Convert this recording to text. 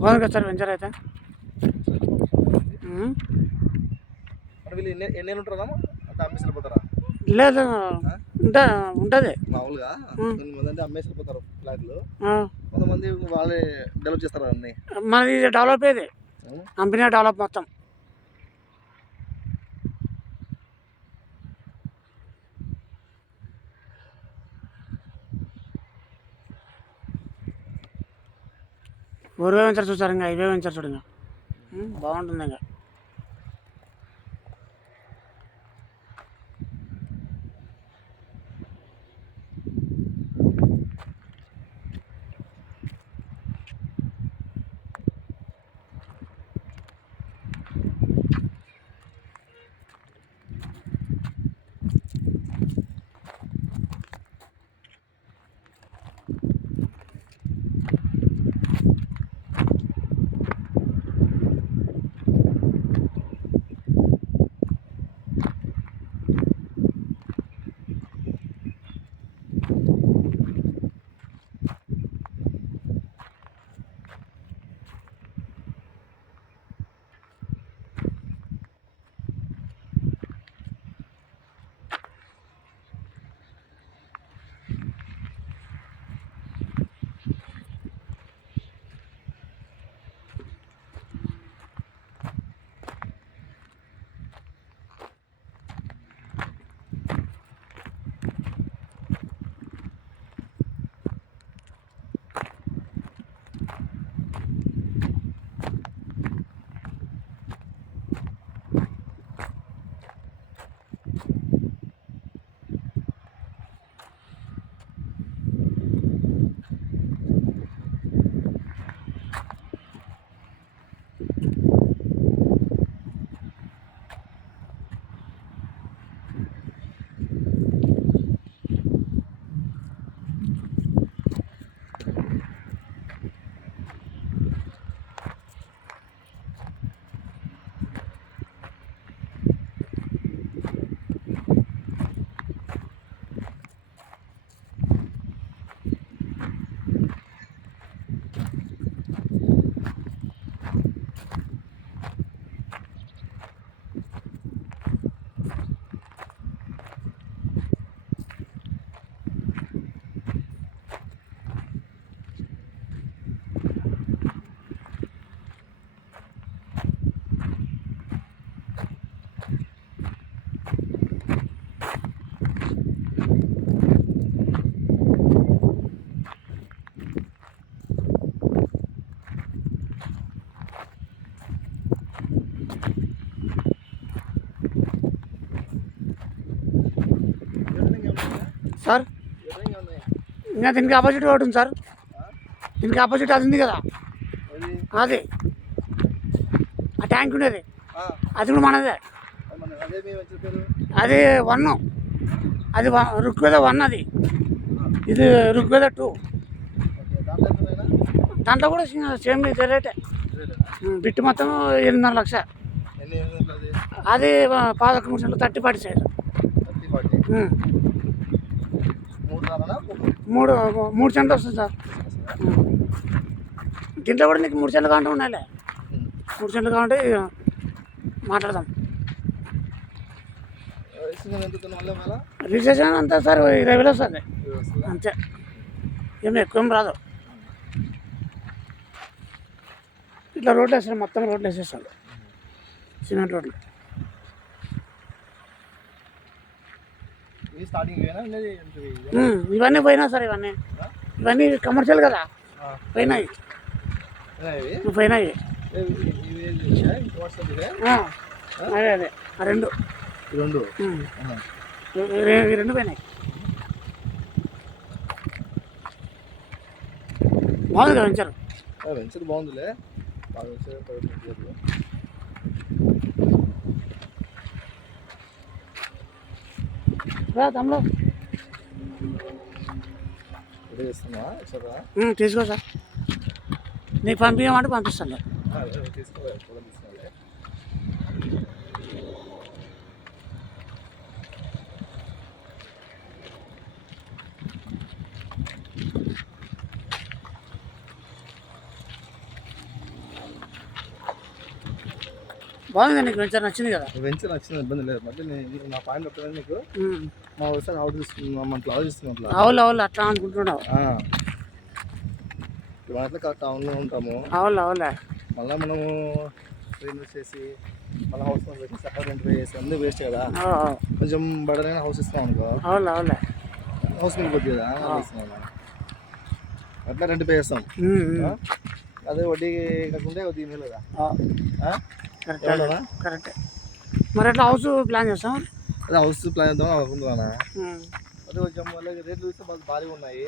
బాగుంది కదా sir venture అయితే. అంటే వీళ్ళు ఎన్ని ఉంటారా అంటే అమ్మేసి వెళ్ళిపోతారా? లేదు ఉంటుంది మామూలుగా కొంతమంది అంటే అమ్మేసి వెళ్ళిపోతారు ఫ్లాట్లు, కొంతమంది వాళ్ళే డెవలప్ చేస్తారు అన్ని. మనది డెవలప్ అయ్యేది కంపెనీ డెవలప్ మొత్తం. ఊరివే వెంచర్ చూసారు, ఇంకా ఇవే వెంచర్ చూడు, ఇంకా బాగుంటుంది ఇంకా. సార్ ఇంకా దీనికి ఆపోజిట్ ఒకటి ఉంది సార్, దీనికి ఆపోజిట్ అది ఉంది కదా, అది ఆ ట్యాంక్ ఉండేది, అది కూడా మనదే. అది 1, అది ఋగ్వేద 1, అది ఇది ఋగ్వేద 2. దాంట్లో కూడా సేమ్ ఇదే రేటే, బిట్టు మొత్తం 8.5 లక్షలు. అది 11 సెంట్లు 30-40 సైడ్, 3 సెంట్లు వస్తుంది సార్. దీంట్లో కూడా నీకు 3 సెంట్లు కావాలంటే ఉన్నాయిలే, 3 సెంట్లు కావాలంటే మాట్లాడదాం. రిజిస్ట్రేషన్ అంతా సార్ 20,000 వస్తుంది అంతే, ఏమి ఎక్కువ రాదు. ఇట్లా రోడ్లు వేస్తారు, మొత్తం రోడ్లు వేసేస్తాడు, సిమెంట్ రోడ్లు. ఇవన్నీ పోయినా సార్, ఇవన్నీ కమర్షియల్ కదా, పోయినాయి. అదే అదే ఆ రెండు పోయినాయి. బాగుంది కదా వెంచర్, వెంచర్ బాగుందిలే. తమ్ముడు తీసుకో సార్, నీకు పంపించమంటే పంపిస్తాను. బాగుంది నీకు వెంచర్ నచ్చింది కదా. వెంచర్ నచ్చిన ఇబ్బంది లేదు. మళ్ళీ నేను నా పాయింట్ చెప్తాను నీకు. మా ఒకసారి ఆలోచిస్తున్నాం, అట్లా ఆలోచిస్తున్నాం అట్లా. అవును అట్లా అనుకుంటున్నావు. ఇవాళ టౌన్లో ఉంటాము. అవులే మళ్ళీ మనము ఇన్వెస్ట్ చేసి మళ్ళీ హౌస్ పెట్టేసి అక్కడ రెంట్ పే చేసి అన్నీ వేస్ట్ కదా. కొంచెం బడనైనా హౌస్ ఇస్తాం అనుకో, అవులే హౌస్ మిగిలిపోద్ది కదా. అట్లా రెంట్ పే చేస్తాం. అదే వడ్డీ కాకుండా వడ్డీ మీద కదా. కరెక్ట్. మరి అట్లా హౌస్ ప్లాన్ చేస్తాం. అదే హౌస్ ప్లాన్ చేద్దాం అనుకుంటున్నా. అదే కొంచెం రేట్లు చూస్తే బాగా భారీగా ఉన్నాయి.